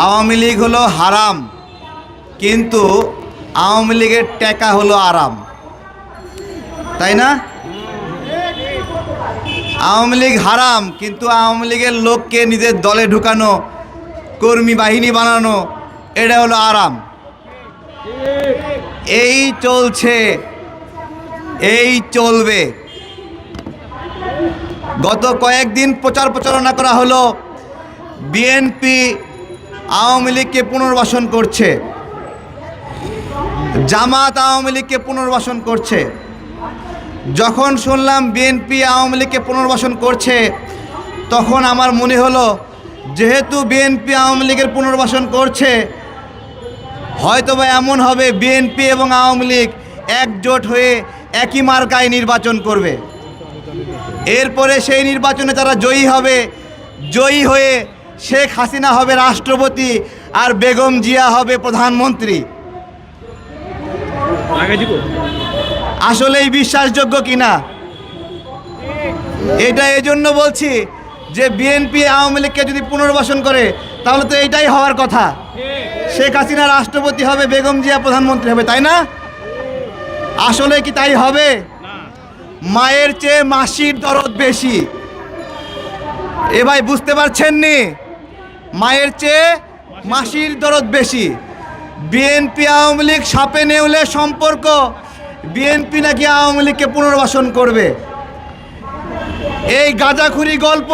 আওয়ামী লীগ হলো হারাম, কিন্তু আওয়ামী লীগের টেকা হলো আরাম। তাই না? আওয়ামী লীগ হারাম, কিন্তু আওয়ামী লীগের লোককে নিজের দলে ঢুকানো, কর্মী বাহিনী বানানো, এটা হলো আরাম। এই চলছে, এই চলবে। গত কয়েকদিন প্রচার প্রচারণা করা হলো, বিএনপি আওয়ামী লীগকে পুনর্বাসন করছে। জামাত আওয়ামী লীগকে পুনর্বাসন করছে। যখন শুনলাম বিএনপি আওয়ামী লীগকে পুনর্বাসন করছে, তখন আমার মনে হলো, যেহেতু বিএনপি আওয়ামী লীগের পুনর্বাসন করছে হয়তো বা এমন হবে বিএনপি এবং আওয়ামী লীগ একজোট হয়ে একই মার্কায় নির্বাচন করবে। এরপরে সেই নির্বাচনে তারা জয়ী হবে, জয়ী হয়ে শেখ হাসিনা হবে রাষ্ট্রপতি আর বেগম জিয়া হবে প্রধানমন্ত্রী। আসলেই বিশ্বাসযোগ্য কিনা? এটা এই জন্য বলছি যে বিএনপি আওয়ামী লীগকে যদি পুনর্বাসন করে তাহলে তো এটাই হওয়ার কথা। শেখ হাসিনা রাষ্ট্রপতি হবে বেগম জিয়া প্রধানমন্ত্রী হবে তাই না? আসলে কি তাই হবে? মায়ের চেয়ে মাসির দরদ বেশি। এ ভাই বুঝতে পারছেন নি? মায়ের চেয়ে মাসির দরদ বেশি। বিএনপি আওয়ামী লীগ সাপে নেউলে সম্পর্ক, বিএনপি নাকি আওয়ামী লীগকে পুনর্বাসন করবে? এই গাঁজাখুরি গল্প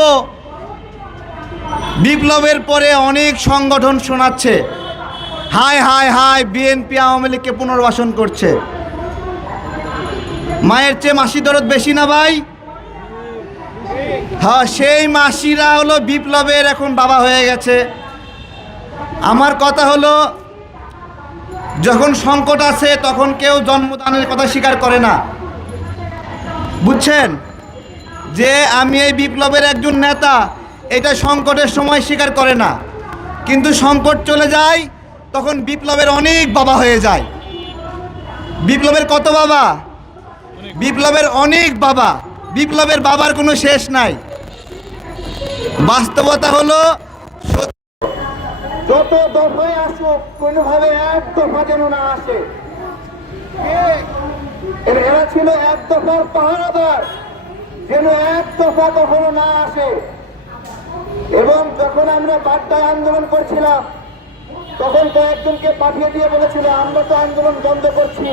বিপ্লবের পরে অনেক সংগঠন শোনাচ্ছে। হায় হায় হায় বিএনপি আওয়ামী লীগকে পুনর্বাসন করছে। মায়ের চেয়ে মাসি দরদ বেশি না ভাই? হ্যাঁ সেই মাসিরা হলো বিপ্লবের এখন বাবা হয়ে গেছে। আমার কথা হলো, যখন সংকট আছে তখন কেউ জন্মদানের কথা স্বীকার করে না। বুঝছেন? যে আমি এই বিপ্লবের একজন নেতা, এটা সংকটের সময় স্বীকার করে না। কিন্তু সংকট চলে যায়, তখন বিপ্লবের অনেক বাবা হয়ে যায়। বিপ্লবের কত বাবা? বিপ্লবের অনেক বাবা। বিপ্লবের বাবার কোনো শেষ নাই। বাস্তবতা হলো যত দফায় আসুক, কোনোভাবে এক দফা যেন না আসে। এর- ছিল এক দফার পাহারাদার, যেন এক দফা কখনো না আসে। এবং যখন আমরা বাড্ডায় আন্দোলন করছিলাম, তখন কয়েকজনকে পাঠিয়ে দিয়ে বলেছিল, আমরা তো আন্দোলন বন্ধ করছি।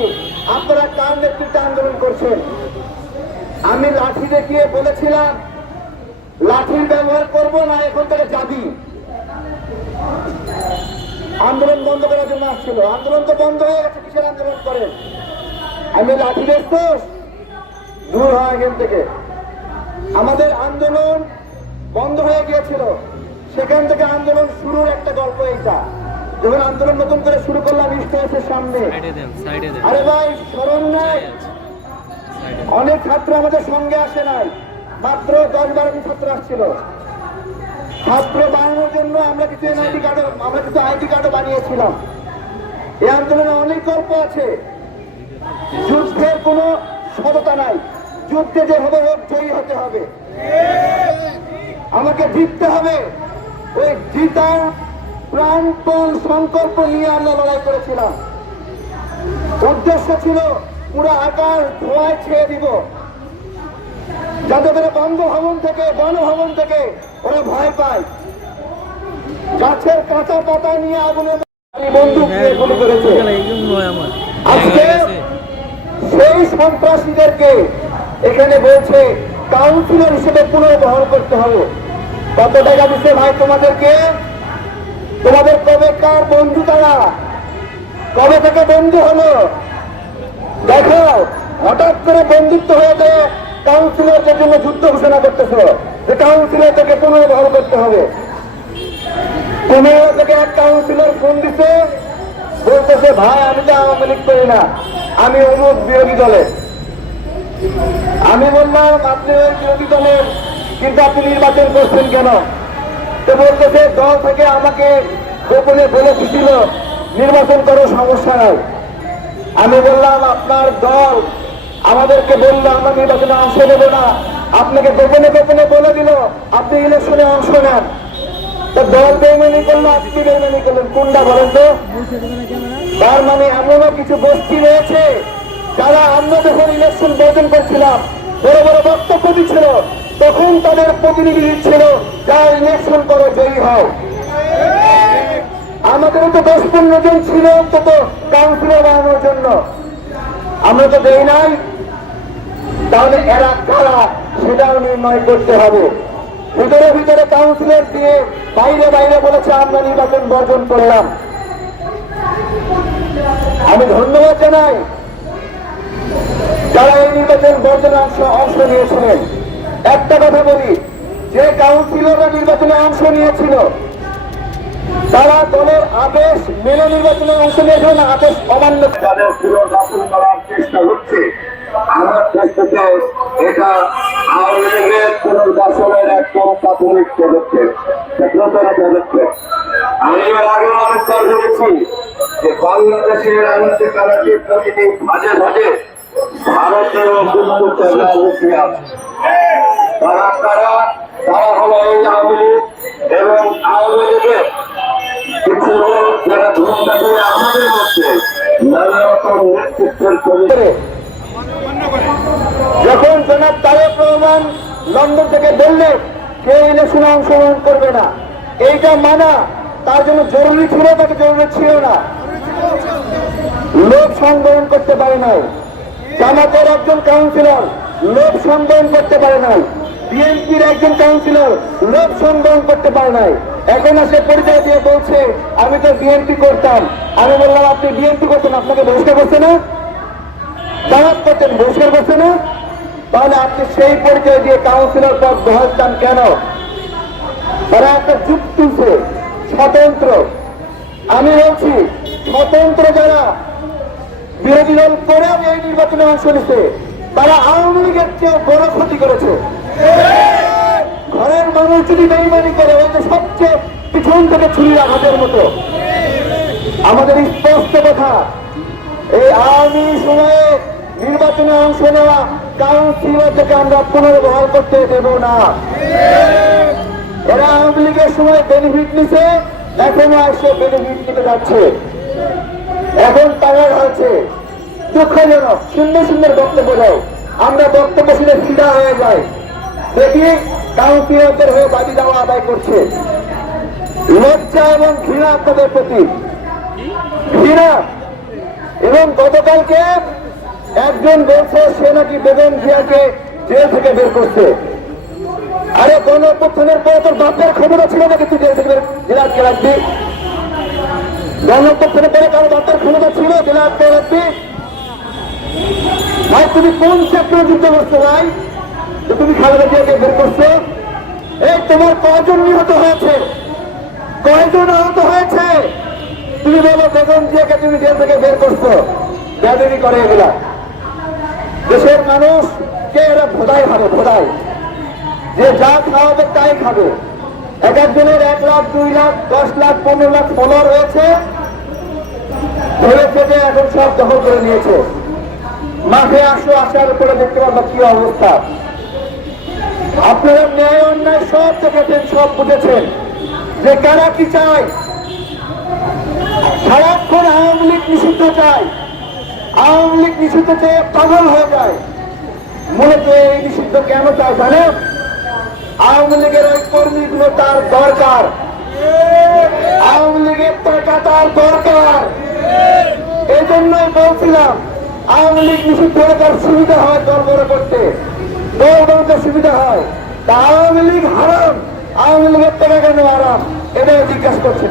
আপনারা কার নেতৃত্বে আন্দোলন করছেন? আমি লাঠি দেখিয়ে বলেছিলাম লাঠির ব্যবহার করব না এখন থেকে যাবি। আন্দোলন বন্ধ করার জন্য আসছিল। আন্দোলন তো বন্ধ হয়ে গেছে কিসের আন্দোলন করেন? আমি লাঠি ব্যস্ত দূর হয় এখান থেকে। আমাদের আন্দোলন বন্ধ হয়ে গিয়েছিল। সেখান থেকে আন্দোলন শুরুর একটা গল্প এইটা। যখন আন্দোলন নতুন করে শুরু করলাম ইস্টাসের সামনে। আরে ভাই স্মরণ নাই। অনেক ছাত্র আমাদের সঙ্গে আসে নাই। মাত্র দশ বারো ছাত্র আসছিল। ছাত্র বানানোর জন্য আমরা কিছু এনআইডি কার্ড আমরা কিছু আইডি কার্ডও বানিয়েছিলাম। এই আন্দোলনে অনেক গল্প আছে। যুদ্ধের কোনো সততা নাই। যুদ্ধে যে হবে হোক জয়ী হতে হবে। আমাকে জিততে হবে। ওই জিতার প্রাণপণ সংকল্প নিয়ে আমরা লড়াই করেছিলাম। উদ্দেশ্য ছিল পুরো আকার ধোঁয়ায় ছেড়ে দিব। যাতে করে বঙ্গভবন থেকে, গণভবন থেকে ওরা ভয় পায়। গাছের কাঁচা পাতা নিয়ে আগুনে সেই এখানে বলছে হিসেবে করতে কত টাকা ভাই তোমাদেরকে? তোমাদের কবে কার বন্ধু তারা? কবে থেকে বন্ধু হলো? হঠাৎ করে বন্ধুত্ব হয়ে যায় কাউন্সিলরদের জন্য যুদ্ধ ঘোষণা করতেছো যে কাউন্সিলরদেরকে পুনর্বহল করতে হবে। পনেরো থেকে এক কাউন্সিলর ফোন দিছে, বলতেছে, ভাই, আমি তো আওয়ামী লীগ করি না। আমি অমুক বিরোধী দলের আমি বললাম, আপনি ওই বিরোধী দলের, কিন্তু আপনি নির্বাচন করছেন কেন? তো বলতেছে, দল থেকে আমাকে গোপনে বলে দিছিল নির্বাচন করো, সমস্যা নাই। আমি বললাম, আপনার দল আমাদেরকে বলল, আমরা নির্বাচনে অংশ নেব না। আপনাকে গোপনে গোপনে বলে দিল, আপনি ইলেকশনে অংশ নেন। তো দল বেমানি করল আপনি বেমানি করলেন, কোনটা বলেন তো? তার মানে এমনও কিছু গোষ্ঠী রয়েছে, যারা আমরা যখন ইলেকশন বর্জন করছিলাম, বড় বড় বক্তব্য দিচ্ছিল, তখন তাদের প্রতিনিধি ছিল, যা ইলেকশন করে, জয়ী হও। আমাদের তো দশ পনেরো জন ছিল অন্তত কাউন্সিলর বানানোর জন্য। আমরা তো দেই নাই। তাহলে এরা কারা, সেটাও নির্ণয় করতে হবে। ভিতরে ভিতরে কাউন্সিলর দিয়ে বাইরে বাইরে বলেছে, আমরা নির্বাচন বর্জন করলাম। আমি ধন্যবাদ জানাই। যারা এই নির্বাচন বর্জনে অংশ অংশ নিয়েছিলেন। একটা কথা বলি, যে কাউন্সিলররা নির্বাচনে অংশ নিয়েছিল, তারা দলের আদেশ মেনে নির্বাচনে অংশ নিয়েছিল না, আদেশ অমান্য। তাদের চেষ্টা হচ্ছে। আমার দৃষ্টিতে এটা আওয়ামী লীগের পুনর্বাসনের একদম প্রাথমিক পদক্ষেপ প্রথম পদক্ষেপ। আমি এর আগে অনেকবার বলেছি যে বাংলাদেশের এমনকি কারাটি প্রতিদিন গুপ্তচর রাজনীতি আছে। তারা তারা তারা হলো এবং আওয়ামী লীগের কিছু লোক যারা যখন জনাব রহমান লন্ডন থেকে বললেন কেউ ইলেকশনে অংশগ্রহণ করবে না? এইটা মানা, তার জন্য জরুরি ছিল, তাকে জরুরি ছিল না। লোক সংগ্রহণ করতে পারে নাই। জামাতের একজন কাউন্সিলর লোক সংগ্রহণ করতে পারে নাই। বিএনপির একজন কাউন্সিলর লোক সংগ্রহণ করতে পারে নাই। এখন আসে পরিচয় দিয়ে বলছে, আমি তো বিএনপি করতাম। আমি বললাম, আপনি বিএনপি করতেন, আপনাকে বহিষ্কার করছে না? জামাত করতেন, বহিষ্কার করছে না? তাহলে আপনি সেই পরিচয় দিয়ে কাউন্সিলর পদ বহাল চান কেন? তারা একটা যুগ স্বতন্ত্র। আমি বলছি, স্বতন্ত্র যারা বিরোধী দল করেও এই নির্বাচনে অংশ নিচ্ছে তারা আওয়ামী লীগের চেয়ে বড় ক্ষতি করেছে। ঘরের মানুষ যদি বেইমানি করে যে সবচেয়ে পিছন থেকে ছুরি আঘাতের মতো। আমাদের স্পষ্ট কথা, এই আওয়ামী সময়ে নির্বাচনে অংশ নেওয়া কাউন্সিলর থেকে আমরা পুনর্বহাল করতে দেব না। এরা আওয়ামী লীগের সময় বেনিফিট নিছে, এখনও আসে বেনিফিট নিতে যাচ্ছে। এখন টায়ার হয়েছে। দুঃখজনক, সুন্দর সুন্দর বক্তব্য দাও। আমরা বক্তব্য শুনে ফিদা হয়ে যাই। দেখি কাউন্সিলরদের হয়ে দাবি দেওয়া আদায় করছে। লজ্জা এবং ঘৃণা আপনাদের প্রতি। ঘৃণা। এবং গতকালকে একজন বলছে, সে নাকি বেগম জিয়াকে জেল থেকে বের করছে। আরে কোন অভ্যুত্থানের পরে তোর বাপের ক্ষমতা ছিল নাকি তুই জেল থেকে বের জেলাকে রাখবি? পরে কারও বাপের ক্ষমতা ছিল, জেলা আটকে রাখবি? ভাই, তুমি কোন সেক্টরে যুদ্ধ করছ ভাই? তুমি খালেদা জিয়াকে বের করছ? এই, তোমার কয়জন নিহত হয়েছে? কয়জন আহত হয়েছে? তুমি বলো, বেগম জিয়াকে তুমি জেল থেকে বের করছ। বেদনি করে এগুলা। দেশের মানুষ কে এরা ভোদাই খাবে ভোদাই। যে যা খাওয়াবে তাই খাবে। এক একজনের এক লাখ, দুই লাখ, দশ লাখ, পনেরো লাখ ফলোয়ার হয়েছে ভেবেছে যে এখন সব দখল করে নিয়েছে। মাঠে আসো, আসার উপরে দেখতে পাবো কি অবস্থা। আপনারা ন্যায় অন্যায় সব দেখেছেন, সব বুঝেছেন। যে কারা কি চায়? সারাক্ষণ আওয়ামী লীগ নিষিদ্ধ চায়। আওয়ামী লীগ নিষিদ্ধ চেয়ে পাগল হয়ে যায়। মূলত এই নিষিদ্ধ কেন চায় জানেন আওয়ামী লীগের ওই কর্মীগুলো তার দরকার। আওয়ামী লীগের টাকা তার দরকার। এই জন্যই বলছিলাম, আওয়ামী লীগ নিষিদ্ধ তার সুবিধা হয় দল বড় করতে দল বড়তে সুবিধা হয়, তা আওয়ামী লীগ হারাম। আওয়ামী লীগের টাকা কেন আরাম এটাই জিজ্ঞাসা করছি।